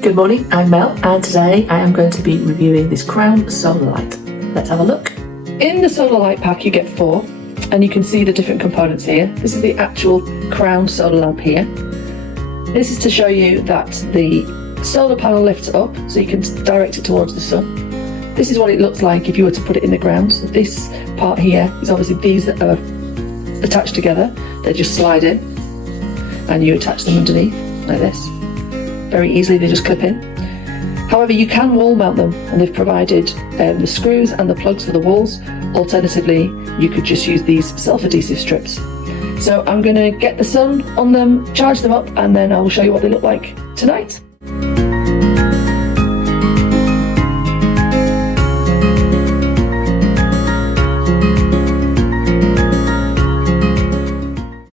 Good morning, I'm Mel, and today I am going to be reviewing this Crown solar light. Let's have a look. In the solar light pack you get 4, and you can see the different components here. This is the actual Crown solar lamp here. This is to show you that the solar panel lifts up so you can direct it towards the sun. This is what it looks like if you were to put it in the ground. So this part here is obviously these that are attached together. They just slide in and you attach them underneath like this. Very easily, they just clip in. However, you can wall mount them, and they've provided the screws and the plugs for the walls. Alternatively, you could just use these self-adhesive strips. So I'm going to get the sun on them, charge them up, and then I will show you what they look like tonight.